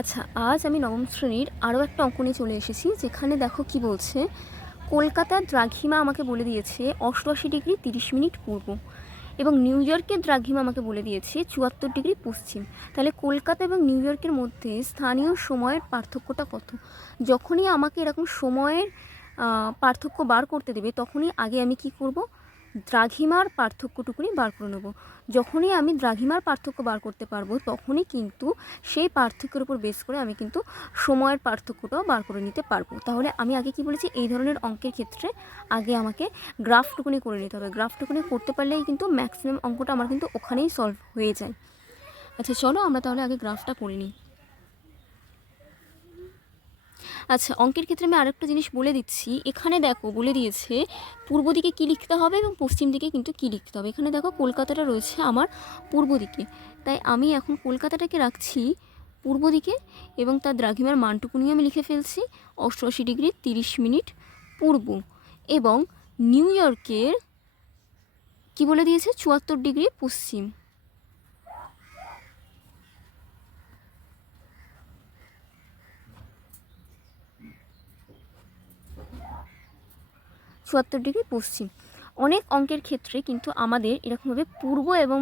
আচ্ছা আজ আমি নবম শ্রেণির আরও একটা অঙ্ক নিয়ে চলে এসেছি, যেখানে দেখো কি বলছে? কলকাতার দ্রাঘিমা আমাকে বলে দিয়েছে অষ্টআশি ডিগ্রি তিরিশ মিনিট পূর্ব এবং নিউ ইয়র্কের দ্রাঘিমা আমাকে বলে দিয়েছে চুয়াত্তর ডিগ্রি পশ্চিম। তাহলে কলকাতা এবং নিউ ইয়র্কের মধ্যে স্থানীয় সময়ের পার্থক্যটা কত? যখনই আমাকে এরকম সময়ের পার্থক্য বার করতে দেবে, তখনই আগে আমি কি করব? দ্রাঘিমার পার্থক্যটুকুনি বার করে নেব। যখনই আমি দ্রাঘিমার পার্থক্য বার করতে পারব, তখনই কিন্তু সেই পার্থক্যের উপর বেস করে আমি কিন্তু সময়ের পার্থক্যটাও বার করে নিতে পারব। তাহলে আমি আগে কি বলেছি? এই ধরনের অঙ্কের ক্ষেত্রে আগে আমাকে গ্রাফটুকুনি করে নিতে হবে। গ্রাফটুকুনি করতে পারলেই কিন্তু ম্যাক্সিমাম অঙ্কটা আমার কিন্তু ওখানেই সলভ হয়ে যায়। আচ্ছা চলো আমরা তাহলে আগে গ্রাফটা করে নিই। আচ্ছা অঙ্কের ক্ষেত্রে আমি আরেকটা জিনিস বলে দিচ্ছি। এখানে দেখো, বলে দিয়েছে, পূর্ব দিকে কী লিখতে হবে এবং পশ্চিম দিকে কিন্তু কী লিখতে হবে? এখানে দেখো, কলকাতাটা রয়েছে আমার পূর্ব দিকে। তাই আমি এখন কলকাতাটাকে রাখছি পূর্ব দিকে এবং তার দ্রাঘিমার মানটুকুনি আমি লিখে ফেলছি, অষ্টআশি ডিগ্রি তিরিশ মিনিট পূর্ব। এবং নিউ ইয়র্কের, কী বলে দিয়েছে? চুয়াত্তর ডিগ্রি পশ্চিম। চুয়াত্তর ডিগ্রি পশ্চিম। অনেক অঙ্কের ক্ষেত্রে কিন্তু আমাদের এরকমভাবে পূর্ব এবং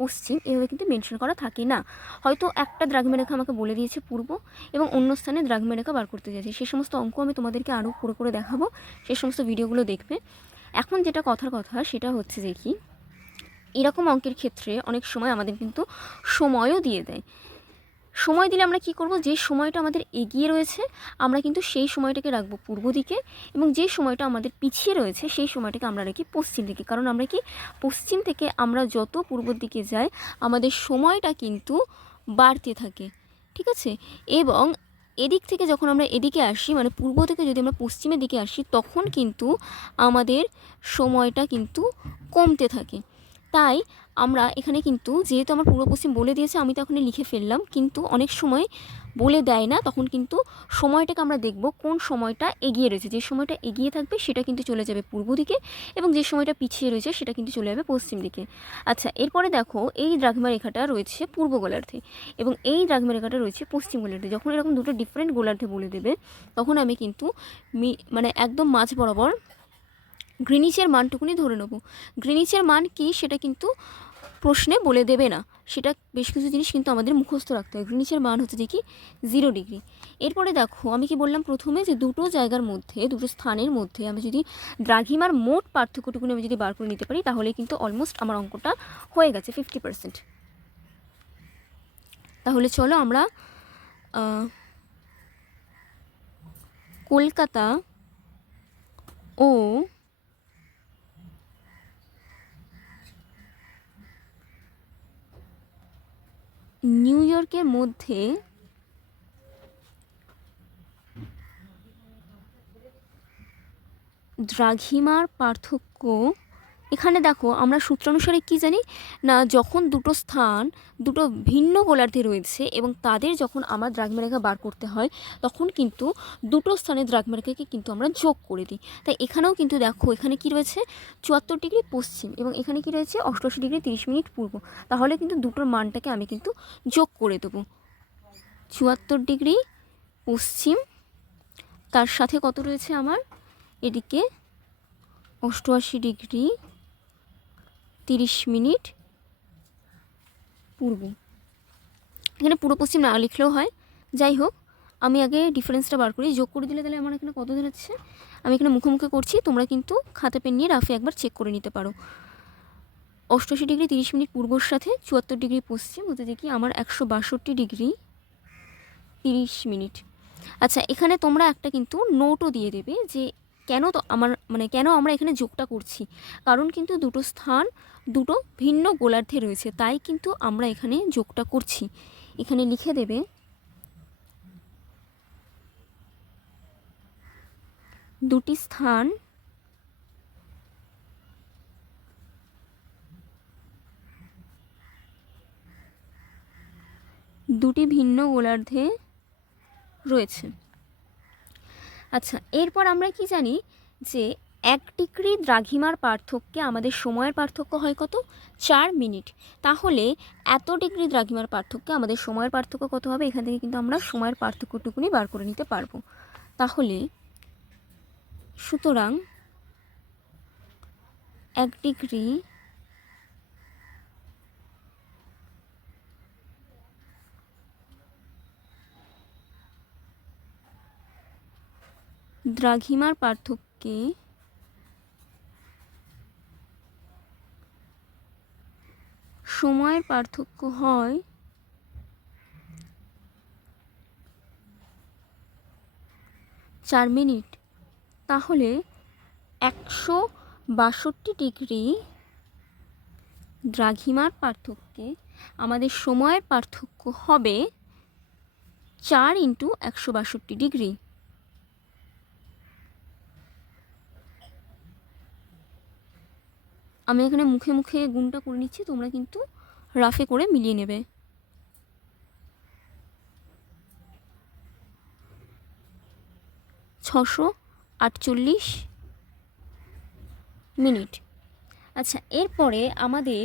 পশ্চিম এভাবে কিন্তু মেনশন করা থাকে না। হয়তো একটা দ্রাঘিমা রেখা আমাকে বলে দিয়েছে পূর্ব এবং অন্য স্থানে দ্রাঘিমা রেখা বার করতে চাইছে। সে সমস্ত অঙ্ক আমি তোমাদেরকে আরও পুরো করে দেখাবো। সে সমস্ত ভিডিওগুলো দেখবে। এখন যেটা কথার কথা সেটা হচ্ছে কি, এরকম অঙ্কের ক্ষেত্রে অনেক সময় আমাদের কিন্তু সময়ও দিয়ে দেয়। সময় দিলে আমরা কি করব? যে সময়টা আমাদের এগিয়ে রয়েছে, আমরা কিন্তু সেই সময়টাকে রাখব পূর্ব দিকে এবং যে সময়টা আমাদের পিছিয়ে রয়েছে, সেই সময়টাকে আমরা রাখি পশ্চিম দিকে। কারণ আমরা কি? পশ্চিম থেকে আমরা যত পূর্বর দিকে যাই, আমাদের সময়টা কিন্তু বাড়তে থাকে। ঠিক আছে? এবং এদিক থেকে যখন আমরা এদিকে আসি মানে পূর্ব থেকে যদি আমরা পশ্চিমের দিকে আসি, তখন কিন্তু আমাদের সময়টা কিন্তু কমতে থাকে। তাই আমরা এখানে কিন্তু যেহেতু আমার পূর্ব পশ্চিম বলে দিয়েছে, আমি তো এখন লিখে ফেললাম। কিন্তু অনেক সময় বলে দেয় না, তখন কিন্তু সময়টাকে আমরা দেখব কোন সময়টা এগিয়ে রয়েছে। যে সময়টা এগিয়ে থাকবে সেটা কিন্তু চলে যাবে পূর্ব দিকে এবং যে সময়টা পিছিয়ে রয়েছে সেটা কিন্তু চলে যাবে পশ্চিম দিকে। আচ্ছা এরপরে দেখো এই দ্রাঘিমা রেখাটা রয়েছে পূর্ব গোলার্ধে এবং এই দ্রাঘিমা রেখাটা রয়েছে পশ্চিম গোলার্ধে। যখন এরকম দুটো ডিফারেন্ট গোলার্ধে বলে দেবে, তখন আমি কিন্তু মানে একদম মাঝ বরাবর গ্রিনিচের মানটুকুনি ধরে নেব। গ্রিনিচের মান কি সেটা কিন্তু প্রশ্নে বলে দেবে না। সেটা বেশ কিছু জিনিস কিন্তু আমাদের মুখস্থ রাখতে হয় গ্রিনিচের মান হচ্ছে যে কি? জিরো ডিগ্রি এরপরে দেখো, আমি কি বললাম প্রথমে যে দুটো জায়গার মধ্যে, দুটো স্থানের মধ্যে আমি যদি দ্রাঘিমার মোট পার্থক্যটুকুনি আমি যদি বার করে নিতে পারি, তাহলে কিন্তু অলমোস্ট আমার অঙ্কটা হয়ে গেছে ফিফটি পার্সেন্ট তাহলে চলো আমরা কলকাতা ও নিউ ইয়র্কের মধ্যে দ্রাঘিমার পার্থক্য এখানে দেখো আমরা সূত্রানুসারে কি জানি? না, যখন দুটো স্থান, দুটো ভিন্ন গোলার্ধে রয়েছে এবং তাদের যখন আমার দ্রাঘিমারেখা বার করতে হয়, তখন কিন্তু দুটো স্থানের দ্রাঘিমারেখাকে কিন্তু আমরা যোগ করে দিই। তাই এখানেও কিন্তু দেখো, এখানে কি রয়েছে? চুয়াত্তর ডিগ্রি পশ্চিম এবং এখানে কি রয়েছে? অষ্টআশি ডিগ্রি তিরিশ মিনিট পূর্ব। তাহলে কিন্তু দুটোর মানটাকে আমি কিন্তু যোগ করে দেবো। চুয়াত্তর ডিগ্রি পশ্চিম, তার সাথে কত রয়েছে আমার? এদিকে অষ্টআশি ডিগ্রি তিরিশ মিনিট পূর্ব। এখানে পুরো পশ্চিম না লিখলেও হয়। যাই হোক, আমি আগে ডিফারেন্সটা বার করি। যোগ করে দিলে তাহলে আমার এখানে কত দাঁড়াচ্ছে আমি এখানে মুখে মুখে করছি, তোমরা কিন্তু খাতা, পেন নিয়ে রাফে একবার চেক করে নিতে পারো। অষ্টআশি ডিগ্রি তিরিশ মিনিট পূর্বর সাথে চুয়াত্তর ডিগ্রি পশ্চিম, হতে দেখি আমার একশো বাষট্টি ডিগ্রি তিরিশ মিনিট। আচ্ছা এখানে তোমরা একটা কিন্তু নোটও দিয়ে দেবে যে কেন তো আমার মানে কেন আমরা এখানে যোগটা করছি? কারণ কিন্তু দুটো স্থান, দুটো ভিন্ন গোলার্ধে রয়েছে, তাই কিন্তু আমরা এখানে যোগটা করছি। এখানে লিখে দেবে, দুটি স্থান, দুটি ভিন্ন গোলার্ধে রয়েছে। আচ্ছা এরপর আমরা কি জানি যে এক ডিগ্রি দ্রাঘিমার পার্থক্যে আমাদের সময়ের পার্থক্য হয় কত? চার মিনিট। তাহলে এত ডিগ্রি দ্রাঘিমার পার্থক্যে আমাদের সময়ের পার্থক্য কত হবে? এখান থেকে কিন্তু আমরা সময়ের পার্থক্যটুকুনি বার করে নিতে পারব। তাহলে সুতরাং এক ডিগ্রি দ্রাঘিমার পার্থক্যে সময়ের পার্থক্য হয় চার মিনিট। তাহলে একশো বাষট্টি ডিগ্রি দ্রাঘিমার পার্থক্যে আমাদের সময়ের পার্থক্য হবে চার ইন্টু একশো বাষট্টি ডিগ্রি। আমি এখানে মুখে মুখে গুণটা করে নিচ্ছি, তোমরা কিন্তু রাফে করে মিলিয়ে নেবে। ছশো আটচল্লিশ মিনিট। আচ্ছা এরপরে আমাদের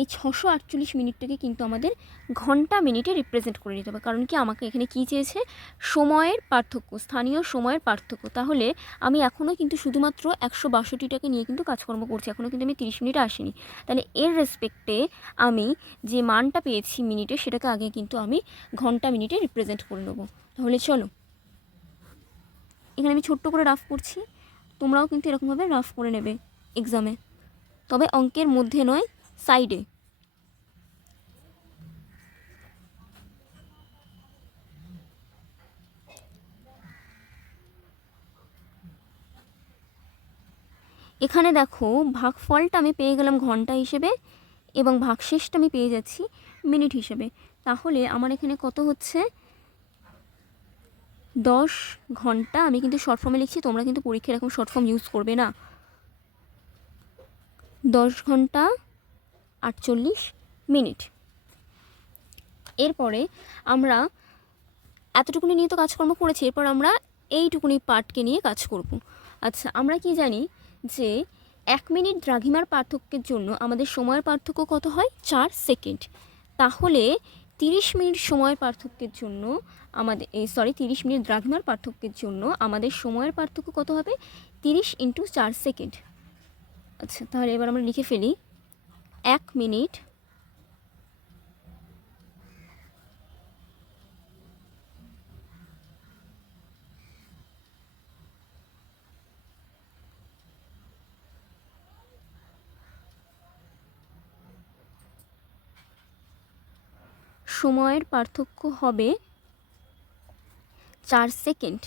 এই ছশো আটচল্লিশ মিনিটটাকে কিন্তু আমাদের ঘণ্টা মিনিটে রিপ্রেজেন্ট করে নিতে হবে। কারণ কি আমাকে এখানে কী চেয়েছে? সময়ের পার্থক্য, স্থানীয় সময়ের পার্থক্য। তাহলে আমি এখনও কিন্তু শুধুমাত্র একশো বাষট্টিটাকে নিয়ে কিন্তু কাজকর্ম করছি। এখনও কিন্তু আমি তিরিশ মিনিটে আসিনি। তাহলে এর রেসপেক্টে আমি যে মানটা পেয়েছি মিনিটে, সেটাকে আগে কিন্তু আমি ঘণ্টা মিনিটে রিপ্রেজেন্ট করে নেব। তাহলে চলো। এখানে আমি ছোট্ট করে রাফ করছি। তোমরাও কিন্তু এরকমভাবে রাফ করে নেবে এক্সামে তবে অঙ্কের মধ্যে নয় সাইডে। এখানে দেখো ভাগফলটা আমি পেয়ে গেলাম ঘণ্টা হিসেবে এবং ভাগশেষটা আমি পেয়ে যাচ্ছি মিনিট হিসেবে। তাহলে আমার এখানে কত হচ্ছে? দশ ঘণ্টা আমি কিন্তু শর্ট ফর্মে লিখছি, তোমরা কিন্তু পরীক্ষায় এরকম শর্ট ফর্ম ইউজ করবে না। দশ ঘণ্টা আটচল্লিশ মিনিট। এরপরে আমরা এতটুকুনি নিয়ে তো কাজকর্ম করেছি, এরপর আমরা এইটুকুনি পার্টকে নিয়ে কাজ করব। আচ্ছা আমরা কি জানি যে এক মিনিট দ্রাঘিমার পার্থক্যের জন্য আমাদের সময়ের পার্থক্য কত হয়? চার সেকেন্ড। তাহলে তিরিশ মিনিট সময়ের পার্থক্যের জন্য আমাদের সরি, তিরিশ মিনিট দ্রাঘিমার পার্থক্যের জন্য আমাদের সময়ের পার্থক্য কত হবে? তিরিশ ইন্টু চার সেকেন্ড। আচ্ছা তাহলে এবার আমরা লিখে ফেলি। এক মিনিট। সময়ের পার্থক্য হবে চার সেকেন্ড।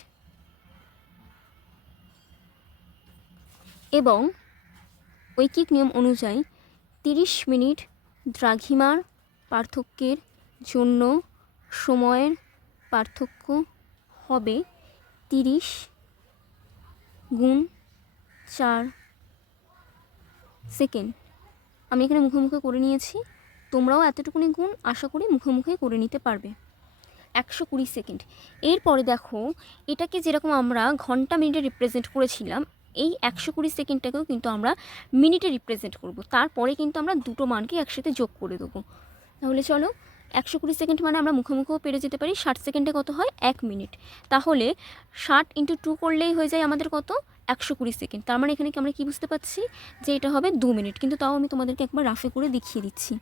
এবং ঐকিক নিয়ম অনুযায়ী তিরিশ মিনিট দ্রাঘিমার পার্থক্যের জন্য সময়ের পার্থক্য হবে তিরিশ গুণ চার সেকেন্ড। আমি এখানে মুখে মুখে করে নিয়েছি। তোমরাও এতটুকুনি গুণ আশা করি মুখে মুখে করে নিতে পারবে। একশো কুড়ি সেকেন্ড। এরপরে দেখো, এটাকে যেরকম আমরা ঘণ্টা মিনিটে রিপ্রেজেন্ট করেছিলাম এই একশো কুড়ি সেকেন্ডটাকেও কিন্তু আমরা মিনিটে রিপ্রেজেন্ট করব। তারপরে কিন্তু আমরা দুটো মানকে একসাথে যোগ করে দেবো। তাহলে চলো, একশো কুড়ি সেকেন্ড মানে আমরা মুখোমুখিও পেরে যেতে পারি। ষাট সেকেন্ডে কত হয়? এক মিনিট। তাহলে ষাট ইন্টু টু করলেই হয়ে যায় আমাদের কত? একশো কুড়ি সেকেন্ড। তার মানে এখানে কি আমরা কী বুঝতে পারছি? যে এটা হবে দু মিনিট। কিন্তু তাও আমি তোমাদেরকে একবার রাফে করে দেখিয়ে দিচ্ছি।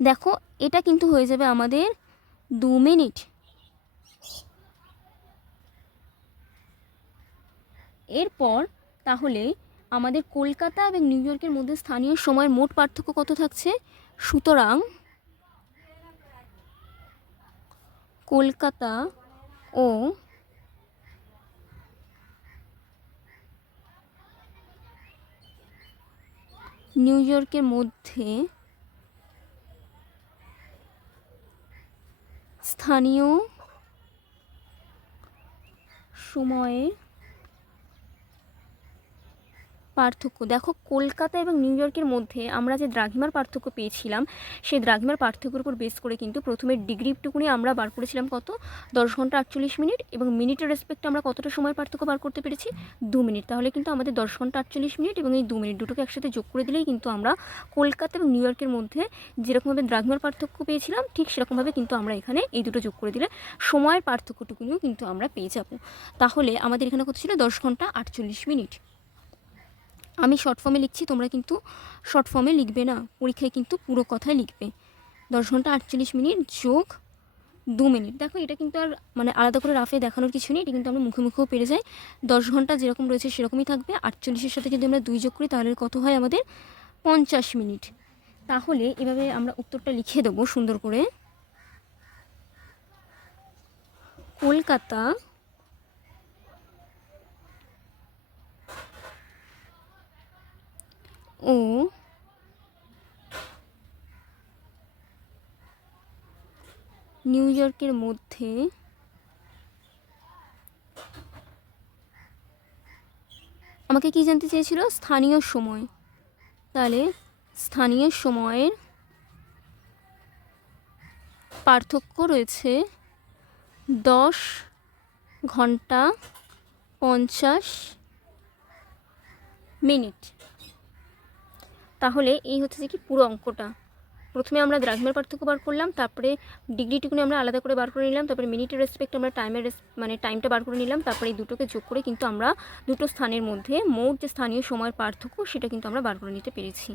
দেখো, এটা কিন্তু হয়ে যাবে আমাদের দু মিনিট। এরপর তাহলে আমাদের কলকাতা এবং নিউ ইয়র্কের মধ্যে স্থানীয় সময়ের মোট পার্থক্য কত থাকছে? সুতরাং কলকাতা ও নিউ ইয়র্কের মধ্যে স্থানীয় সময়ে পার্থক্য। দেখো, কলকাতা এবং নিউ ইয়র্কের মধ্যে আমরা যে দ্রাঘিমার পার্থক্য পেয়েছিলাম, সেই দ্রাঘিমার পার্থক্যের উপর বেস করে কিন্তু প্রথমে ডিগ্রিটুকুনি আমরা বার করেছিলাম কত? দশ ঘণ্টা আটচল্লিশ মিনিট এবং মিনিটের রেসপেক্টে আমরা কতটা সময় পার্থক্য বার করতে পেরেছি? দু মিনিট। তাহলে কিন্তু আমাদের দশ ঘণ্টা আটচল্লিশ মিনিট এবং এই দু মিনিট দুটোকে একসাথে যোগ করে দিলেই কিন্তু আমরা কলকাতা এবং নিউ ইয়র্কের মধ্যে যেরকমভাবে দ্রাঘিমার পার্থক্য পেয়েছিলাম, ঠিক সেরকমভাবে কিন্তু আমরা এখানে এই দুটো যোগ করে দিলে সময়ের পার্থক্যটুকুনিও কিন্তু আমরা পেয়ে যাব। তাহলে আমাদের এখানে কত ছিল? দশ ঘণ্টা আটচল্লিশ মিনিট। আমি শর্ট ফর্মে লিখছি, তোমরা কিন্তু শর্ট ফর্মে লিখবে না। পরীক্ষায় কিন্তু পুরো কথাই লিখবে। দশ ঘণ্টা আটচল্লিশ মিনিট যোগ দু মিনিট। দেখো, এটা কিন্তু আর মানে আলাদা করে রাফে দেখানোর কিছু নেই, এটা কিন্তু আমরা মুখে মুখেও পেরে যাই। দশ ঘণ্টা যেরকম রয়েছে সেরকমই থাকবে। আটচল্লিশের সাথে যদি আমরা দুই যোগ করি, তাহলে কত হয় আমাদের? পঞ্চাশ মিনিট। তাহলে এভাবে আমরা উত্তরটা লিখে দেবো সুন্দর করে। কলকাতা ও নিউ ইয়র্কের মধ্যে আমাকে কি জানতে চেয়েছিল? স্থানীয় সময়। তাহলে স্থানীয় সময়ের পার্থক্য রয়েছে দশ ঘণ্টা পঞ্চাশ মিনিট। তাহলে এই হচ্ছে যে কি পুরো অঙ্কটা। প্রথমে আমরা দ্রাঘিমের পার্থক্য বার করলাম, তারপরে ডিগ্রিটুকুনি আমরা আলাদা করে বার করে নিলাম, তারপরে মিনিটের রেসপেক্ট আমরা টাইমের মানে টাইমটা বার করে নিলাম, তারপরে এই দুটোকে যোগ করে কিন্তু আমরা দুটো স্থানের মধ্যে মোট যে স্থানীয় সময়ের পার্থক্য সেটা কিন্তু আমরা বার করে নিতে পেরেছি।